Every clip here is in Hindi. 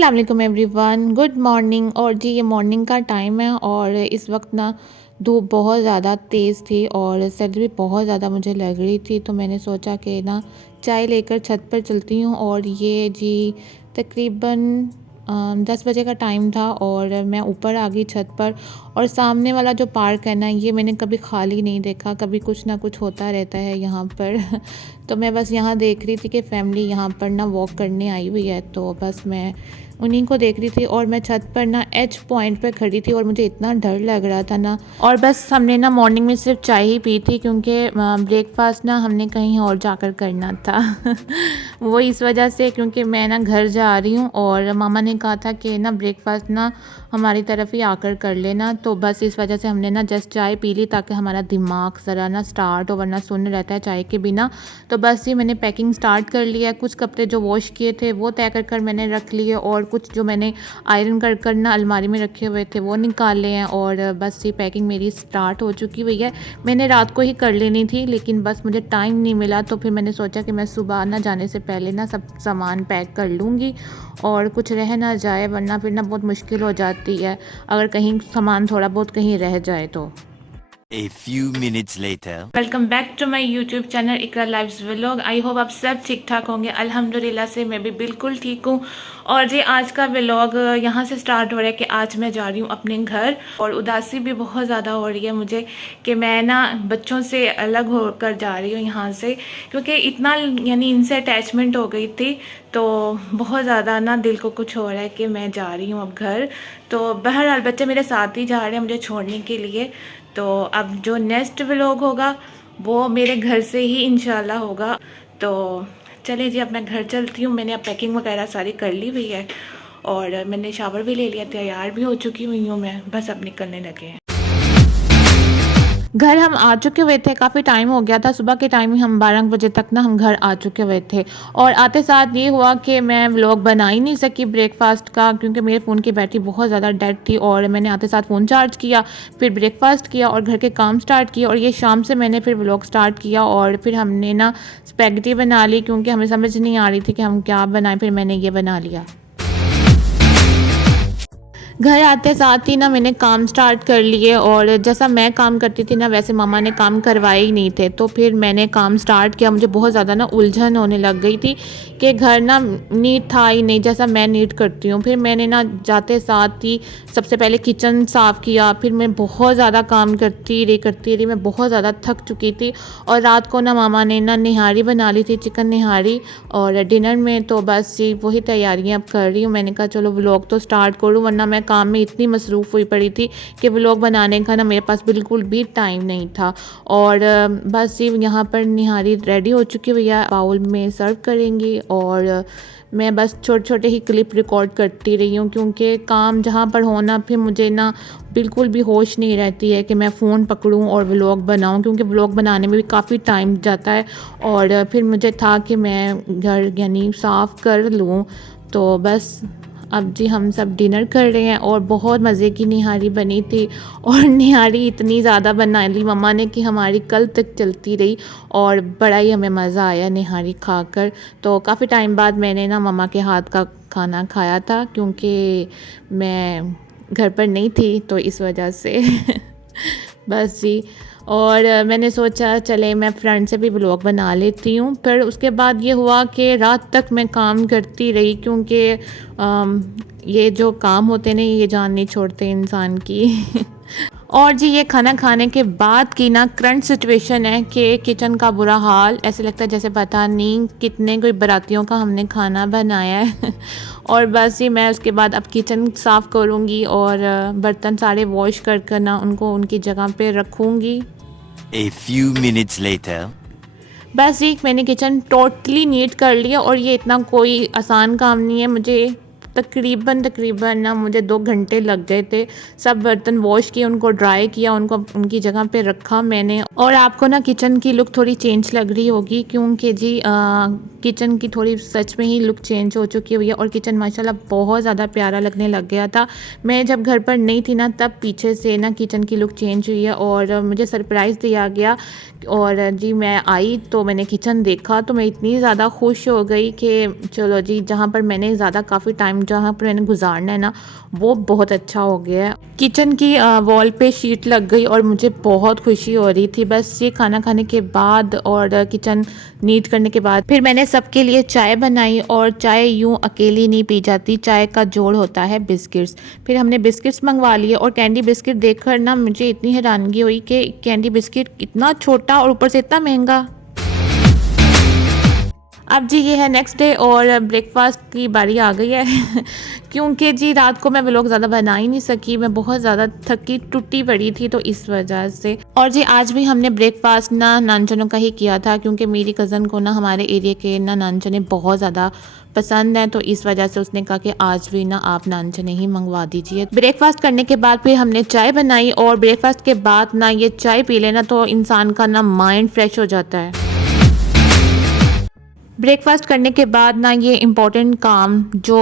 अस्सलाम वालेकुम एवरीवन, गुड मॉर्निंग। और जी ये मॉर्निंग का टाइम है और इस वक्त ना धूप बहुत ज़्यादा तेज़ थी और सर्दी भी बहुत ज़्यादा मुझे लग रही थी। तो मैंने सोचा कि ना चाय लेकर छत पर चलती हूँ। और ये जी तकरीबन 10 बजे का टाइम था और मैं ऊपर आ गई छत पर। और सामने वाला जो पार्क है ना, ये मैंने कभी खाली नहीं देखा, कभी कुछ ना कुछ होता रहता है यहाँ पर तो मैं बस यहाँ देख रही थी कि फैमिली यहाँ पर ना वॉक करने आई हुई है, तो बस मैं उन्हीं को देख रही थी। और मैं छत पर ना एच पॉइंट पर खड़ी थी और मुझे इतना डर लग रहा था ना। और बस हमने ना मॉर्निंग में सिर्फ चाय ही पी थी, क्योंकि ब्रेकफास्ट ना हमने कहीं और जाकर करना था वो इस वजह से, क्योंकि मैं ना घर जा रही हूँ और मामा ने कहा था कि ना ब्रेकफास्ट ना हमारी तरफ ही आकर कर लेना। तो बस इस वजह से हमने ना जस्ट चाय पी ली, ताकि हमारा दिमाग ज़रा ना स्टार्ट हो, वरना सुन्न रहता है चाय के बिना। तो बस ये मैंने पैकिंग स्टार्ट कर लिया है। कुछ कपड़े जो वॉश किए थे वो तय कर कर मैंने रख लिए, और कुछ जो मैंने आयरन कर कर ना अलमारी में रखे हुए थे वो निकाले हैं। और बस ये पैकिंग मेरी स्टार्ट हो चुकी हुई है। मैंने रात को ही कर लेनी थी, लेकिन बस मुझे टाइम नहीं मिला, तो फिर मैंने सोचा कि मैं सुबह ना जाने से पहले ना सब सामान पैक कर लूँगी और कुछ रह ना जाए, वरना फिर ना बहुत मुश्किल हो जाती है अगर कहीं सामान थोड़ा बहुत कहीं रह जाए तो। A few minutes later. Welcome back to my YouTube channel Iqra lives vlog. I hope आप सब ठीक ठाक होंगे। अल्हम्दुलिल्लाह से मैं भी बिल्कुल ठीक हूँ। और जी आज का व्लॉग यहाँ से स्टार्ट हो रहा है कि आज मैं जा रही हूँ अपने घर, और उदासी भी बहुत ज़्यादा हो रही है मुझे कि मैं ना बच्चों से अलग होकर जा रही हूँ यहाँ से, क्योंकि इतना यानी इनसे अटैचमेंट हो गई थी। तो बहुत ज़्यादा ना दिल को कुछ हो रहा है कि मैं जा रही हूँ अब घर। तो बहरहाल बच्चे मेरे साथ ही जा रहे हैं मुझे छोड़ने के लिए। तो अब जो नेक्स्ट व्लॉग होगा वो मेरे घर से ही इंशाल्लाह होगा। तो चलिए जी अब मैं घर चलती हूँ। मैंने अब पैकिंग वगैरह सारी कर ली हुई है और मैंने शावर भी ले लिया, तैयार भी हो चुकी हुई हूँ मैं, बस अब निकलने लगे हैं। घर हम आ चुके हुए थे, काफ़ी टाइम हो गया था। सुबह के टाइम ही हम 12 बजे तक ना हम घर आ चुके हुए थे। और आते साथ ये हुआ कि मैं व्लॉग बना ही नहीं सकी ब्रेकफास्ट का, क्योंकि मेरे फ़ोन की बैटरी बहुत ज़्यादा डेड थी। और मैंने आते साथ फ़ोन चार्ज किया, फिर ब्रेकफास्ट किया और घर के काम स्टार्ट किए, और ये शाम से मैंने फिर व्लॉग स्टार्ट किया। और फिर हमने ना स्पैगेटी बना ली, क्योंकि हमें समझ नहीं आ रही थी कि हम क्या बनाएं, फिर मैंने ये बना लिया। घर आते साथ ही ना मैंने काम स्टार्ट कर लिए, और जैसा मैं काम करती थी ना वैसे मामा ने काम करवाए ही नहीं थे। तो फिर मैंने काम स्टार्ट किया। मुझे बहुत ज़्यादा ना उलझन होने लग गई थी कि घर ना नीट था ही नहीं जैसा मैं नीट करती हूँ। फिर मैंने ना जाते साथ ही सबसे पहले किचन साफ़ किया। फिर मैं बहुत ज़्यादा काम करती रही, मैं बहुत ज़्यादा थक चुकी थी। और रात को ना मामा ने ना निहारी बना ली थी, चिकन निहारी और डिनर में। तो बस ये वही तैयारियाँ अब कर रही हूँ। मैंने कहा चलो व्लॉग तो स्टार्ट करूँ, वरना मैं काम में इतनी मसरूफ़ हुई पड़ी थी कि व्लॉग बनाने का ना मेरे पास बिल्कुल भी टाइम नहीं था। और बस ये यहाँ पर निहारी रेडी हो चुकी भैया, बाउल में सर्व करेंगी। और मैं बस छोटे छोटे ही क्लिप रिकॉर्ड करती रही हूँ, क्योंकि काम जहाँ पर होना फिर मुझे ना बिल्कुल भी होश नहीं रहती है कि मैं फ़ोन पकड़ूँ और व्लॉग बनाऊँ, क्योंकि व्लॉग बनाने में भी काफ़ी टाइम जाता है। और फिर मुझे था कि मैं घर यानी साफ़ कर लूँ। तो बस अब जी हम सब डिनर कर रहे हैं, और बहुत मज़े की निहारी बनी थी। और निहारी इतनी ज़्यादा बना ली मम्मा ने कि हमारी कल तक चलती रही, और बड़ा ही हमें मज़ा आया निहारी खाकर। तो काफ़ी टाइम बाद मैंने ना मम्मा के हाथ का खाना खाया था, क्योंकि मैं घर पर नहीं थी तो इस वजह से बस जी। और मैंने सोचा चले मैं फ्रेंड से भी व्लॉग बना लेती हूँ। फिर उसके बाद ये हुआ कि रात तक मैं काम करती रही, क्योंकि ये जो काम होते हैं ये जान नहीं छोड़ते इंसान की और जी ये खाना खाने के बाद की ना करंट सिचुएशन है कि किचन का बुरा हाल, ऐसे लगता है जैसे पता नहीं कितने कोई बारातियों का हमने खाना बनाया है और बस ये मैं उसके बाद अब किचन साफ़ करूँगी और बर्तन सारे वॉश कर कर ना उनको उनकी जगह पे रखूँगी। A few minutes later. बस ये मैंने किचन टोटली नीट कर लिया, और ये इतना कोई आसान काम नहीं है। मुझे तकरीबन ना मुझे 2 घंटे लग गए थे। सब बर्तन वॉश किए, उनको ड्राई किया, उनको उनकी जगह पे रखा मैंने। और आपको ना किचन की लुक थोड़ी चेंज लग रही होगी, क्योंकि जी किचन की थोड़ी सच में ही लुक चेंज हो चुकी हुई है और किचन माशाल्लाह बहुत ज़्यादा प्यारा लगने लग गया था। मैं जब घर पर नहीं थी ना तब पीछे से ना किचन की लुक चेंज हुई है और मुझे सरप्राइज़ दिया गया। और जी मैं आई तो मैंने किचन देखा तो मैं इतनी ज़्यादा खुश हो गई कि चलो जी, जहाँ पर मैंने ज़्यादा काफ़ी टाइम जहाँ पर मैंने गुजारना है ना वो बहुत अच्छा हो गया है। किचन की वॉल पे शीट लग गई और मुझे बहुत खुशी हो रही थी। बस ये खाना खाने के बाद और किचन नीट करने के बाद फिर मैंने सबके लिए चाय बनाई। और चाय यूँ अकेली नहीं पी जाती, चाय का जोड़ होता है बिस्किट्स। फिर हमने बिस्किट्स मंगवा लिए और कैंडी बिस्किट देखकर ना मुझे इतनी हैरानगी हुई कि कैंडी बिस्किट इतना छोटा और ऊपर से इतना महंगा। अब जी ये है नेक्स्ट डे और ब्रेकफास्ट की बारी आ गई है क्योंकि जी रात को मैं व्लॉग ज़्यादा बना ही नहीं सकी, मैं बहुत ज़्यादा थकी टूटी पड़ी थी तो इस वजह से। और जी आज भी हमने ब्रेकफास्ट ना नान चनों का ही किया था क्योंकि मेरी कज़न को ना हमारे एरिया के ना नान चने बहुत ज़्यादा पसंद है तो इस वजह से उसने कहा कि आज भी ना आप नान चने ही मंगवा दीजिए। ब्रेकफास्ट करने के बाद फिर हमने चाय बनाई और ब्रेकफास्ट के बाद ना ये चाय पी लेना तो इंसान का ना माइंड फ्रेश हो जाता है। ब्रेकफास्ट करने के बाद ना ये इम्पोर्टेंट काम जो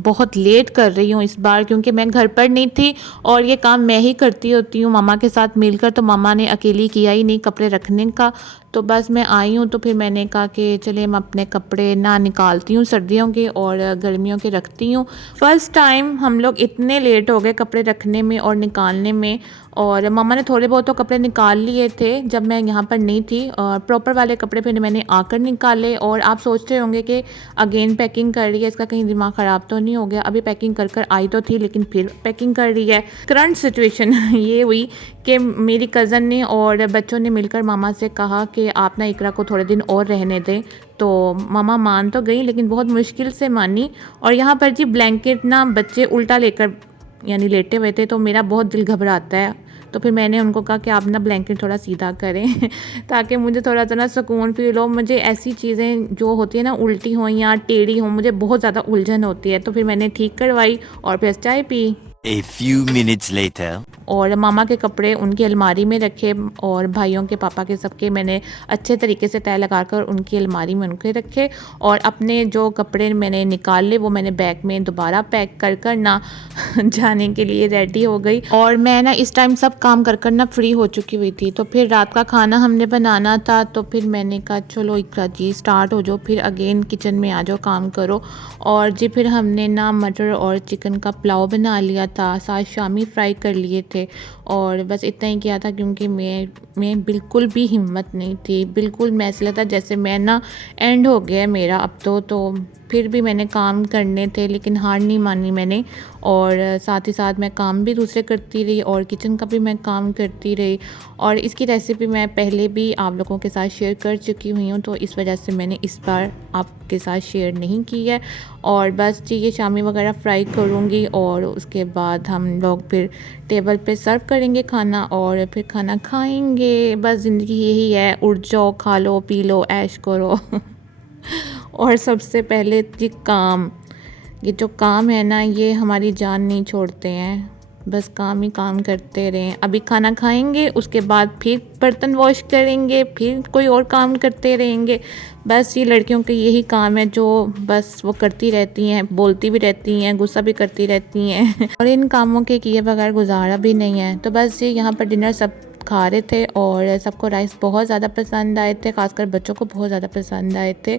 बहुत लेट कर रही हूँ इस बार क्योंकि मैं घर पर नहीं थी और ये काम मैं ही करती होती हूँ मामा के साथ मिलकर, तो मामा ने अकेली किया ही नहीं कपड़े रखने का। तो बस मैं आई हूँ तो फिर मैंने कहा कि चलिए मैं अपने कपड़े ना निकालती हूँ सर्दियों के और गर्मियों के रखती हूँ। फर्स्ट टाइम हम लोग इतने लेट हो गए कपड़े रखने में और निकालने में। और मम्मा ने थोड़े बहुत तो कपड़े निकाल लिए थे जब मैं यहाँ पर नहीं थी और प्रॉपर वाले कपड़े फिर मैंने आकर निकाले। और आप सोच रहे होंगे कि अगेन पैकिंग कर रही है, इसका कहीं दिमाग ख़राब तो नहीं हो गया। अभी पैकिंग कर कर आई तो थी लेकिन फिर पैकिंग कर रही है। करंट सिचुएशन ये हुई कि मेरी कज़न ने और बच्चों ने मिलकर मामा से कहा कि आप ना इकरा को थोड़े दिन और रहने दें। तो मामा मान तो गई लेकिन बहुत मुश्किल से मानी। और यहाँ पर जी ब्लैंकेट ना बच्चे उल्टा लेकर यानी लेटे हुए थे तो मेरा बहुत दिल घबराता है। तो फिर मैंने उनको कहा कि आप ना ब्लैंकेट थोड़ा सीधा करें ताकि मुझे थोड़ा सा ना सुकून फील हो। मुझे ऐसी चीज़ें जो होती है ना उल्टी हों या टेढ़ी हों मुझे बहुत ज़्यादा उलझन होती है। तो फिर मैंने ठीक करवाई और फिर चाय P. A few minutes later. और मामा के कपड़े उनकी अलमारी में रखे और भाइयों के पापा के सबके मैंने अच्छे तरीके से तय लगाकर उनकी अलमारी में उनके रखे। और अपने जो कपड़े मैंने निकाल लिए वो मैंने बैग में दोबारा पैक कर कर ना जाने के लिए रेडी हो गई। और मैं ना इस टाइम सब काम कर कर ना फ्री हो चुकी हुई थी। तो फिर रात का खाना हमने बनाना था तो फिर मैंने कहा चलो इकरा जी स्टार्ट हो जाओ, फिर अगेन किचन में आ जाओ काम करो। और जी फिर हमने ना मटर और चिकन का पुलाव बना लिया था, साथ शामी फ्राई कर लिए थे। और बस इतना ही किया था क्योंकि मैं बिल्कुल भी हिम्मत नहीं थी, बिल्कुल मैं ऐसा लगता जैसे मैं ना एंड हो गया मेरा अब तो फिर भी मैंने काम करने थे लेकिन हार नहीं मानी मैंने। और साथ ही साथ मैं काम भी दूसरे करती रही और किचन का भी मैं काम करती रही। और इसकी रेसिपी मैं पहले भी आप लोगों के साथ शेयर कर चुकी हुई हूँ तो इस वजह से मैंने इस बार आपके साथ शेयर नहीं की है। और बस जी ये शामी वगैरह फ्राई करूँगी और उसके बाद हम लोग फिर टेबल पे सर्व करेंगे खाना और फिर खाना खाएंगे। बस ज़िंदगी यही है, उठ जाओ खा लो पी लो ऐश करो और सबसे पहले जी काम, ये जो काम है ना ये हमारी जान नहीं छोड़ते हैं, बस काम ही काम करते रहें। अभी खाना खाएंगे उसके बाद फिर बर्तन वॉश करेंगे फिर कोई और काम करते रहेंगे। बस ये लड़कियों के यही काम है जो बस वो करती रहती हैं, बोलती भी रहती हैं, गुस्सा भी करती रहती हैं और इन कामों के किए बगैर गुजारा भी नहीं है। तो बस ये यहाँ पर डिनर सब खा रहे थे और सबको राइस बहुत ज़्यादा पसंद आए थे, खासकर बच्चों को बहुत ज़्यादा पसंद आए थे।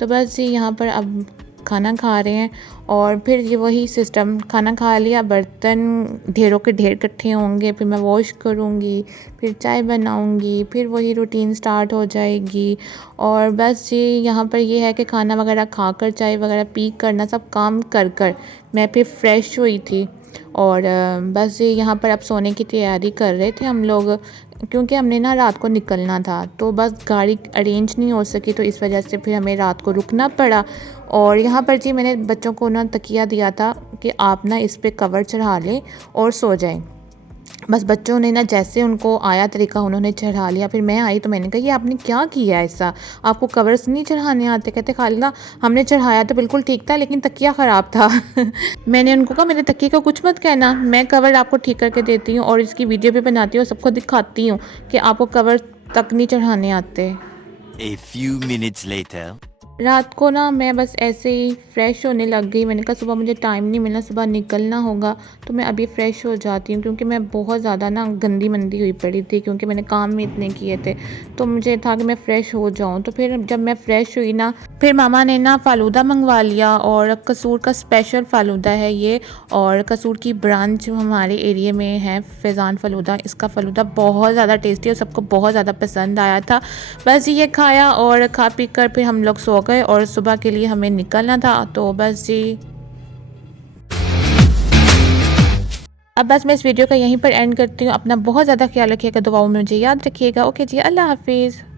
तो बस ये यहाँ पर अब खाना खा रहे हैं और फिर ये वही सिस्टम, खाना खा लिया बर्तन ढेरों के ढेर इकट्ठे होंगे, फिर मैं वॉश करूँगी, फिर चाय बनाऊँगी, फिर वही रूटीन स्टार्ट हो जाएगी। और बस ये यहाँ पर ये है कि खाना वगैरह खाकर चाय वगैरह पी कर ना सब काम कर कर मैं फिर फ्रेश हुई थी। और बस ये यहाँ पर अब सोने की तैयारी कर रहे थे हम लोग क्योंकि हमने ना रात को निकलना था तो बस गाड़ी अरेंज नहीं हो सकी तो इस वजह से फिर हमें रात को रुकना पड़ा। और यहाँ पर जी मैंने बच्चों को ना तकिया दिया था कि आप ना इस पे कवर चढ़ा लें और सो जाएं। बस बच्चों ने ना जैसे उनको आया तरीका उन्होंने चढ़ा लिया। फिर मैं आई तो मैंने कहा ये आपने क्या किया ऐसा, आपको कवर्स नहीं चढ़ाने आते? कहते खालिदा हमने चढ़ाया तो बिल्कुल ठीक था लेकिन तकिया ख़राब था मैंने उनको कहा मेरे तकिए का कुछ मत कहना, मैं कवर आपको ठीक करके देती हूँ और इसकी वीडियो भी बनाती हूँ, सबको दिखाती हूँ कि आपको कवर तक नहीं चढ़ाने आते। A few minutes later. रात को ना मैं बस ऐसे ही फ़्रेश होने लग गई। मैंने कहा सुबह मुझे टाइम नहीं मिला, सुबह निकलना होगा, तो मैं अभी फ़्रेश हो जाती हूँ क्योंकि मैं बहुत ज़्यादा ना गंदी मंदी हुई पड़ी थी क्योंकि मैंने काम भी इतने किए थे। तो मुझे था कि मैं फ़्रेश हो जाऊँ। तो फिर जब मैं फ़्रेश हुई ना, फिर मामा ने ना फ़ालूदा मंगवा लिया और कसूर का स्पेशल फ़ालूदा है ये, और कसूर की ब्रांच हमारे एरिया में है फैज़ान फ़ालूदा। इसका फ़ालूदा बहुत ज़्यादा टेस्टी और सबको बहुत ज़्यादा पसंद आया था। बस ये खाया और खा पी कर फिर हम लोग सो गए और सुबह के लिए हमें निकलना था, तो बस जी। अब बस मैं इस वीडियो को यहीं पर एंड करती हूँ। अपना बहुत ज़्यादा ख्याल रखिएगा, दुआओं में मुझे याद रखिएगा। ओके जी, अल्लाह हाफ़िज़।